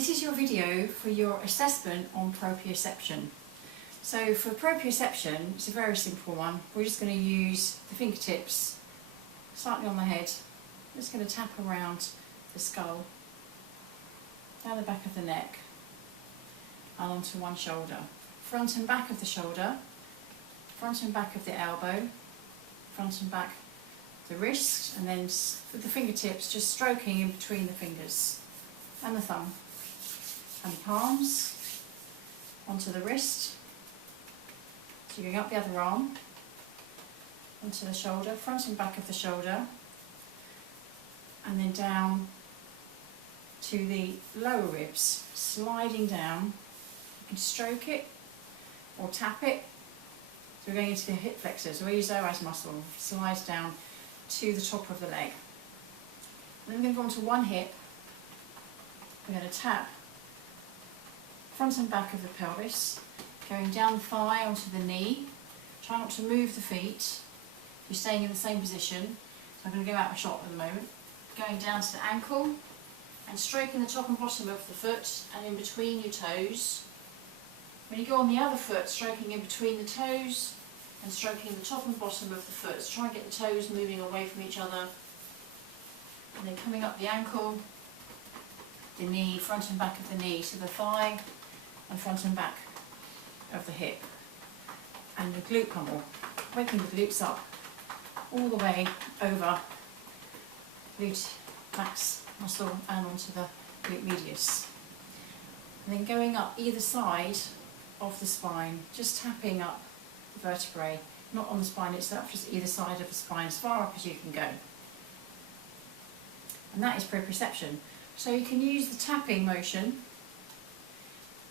This is your video for your assessment on proprioception. So for proprioception, it's a very simple one. We're just going to use the fingertips slightly on the head. I'm just going to tap around the skull, down the back of the neck and onto one shoulder. Front and back of the shoulder, front and back of the elbow, front and back the wrist, and then with the fingertips just stroking in between the fingers and the thumb and the palms onto the wrist. So you're going up the other arm onto the shoulder, front and back of the shoulder, and then down to the lower ribs, sliding down. You can stroke it or tap it. So we're going into the hip flexors, so we use psoas muscle, slides down to the top of the leg. And then we're going to go onto one hip. We're going to tap front and back of the pelvis, going down the thigh onto the knee. Try not to move the feet. You're staying in the same position. So I'm going to go out of shot at the moment. Going down to the ankle and stroking the top and bottom of the foot and in between your toes. When you go on the other foot, stroking in between the toes and stroking the top and bottom of the foot. So try and get the toes moving away from each other. And then coming up the ankle, the knee, front and back of the knee to the thigh and front and back of the hip. And the glute pummel, waking the glutes up all the way over glute max muscle and onto the glute medius. And then going up either side of the spine, just tapping up the vertebrae, not on the spine itself, just either side of the spine as far up as you can go. And that is proprioception. So you can use the tapping motion,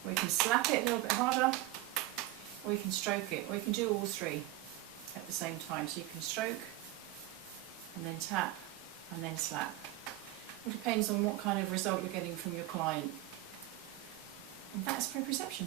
or you can slap it a little bit harder, or you can stroke it, or you can do all three at the same time. So you can stroke, and then tap, and then slap. It depends on what kind of result you're getting from your client. And that's proprioception.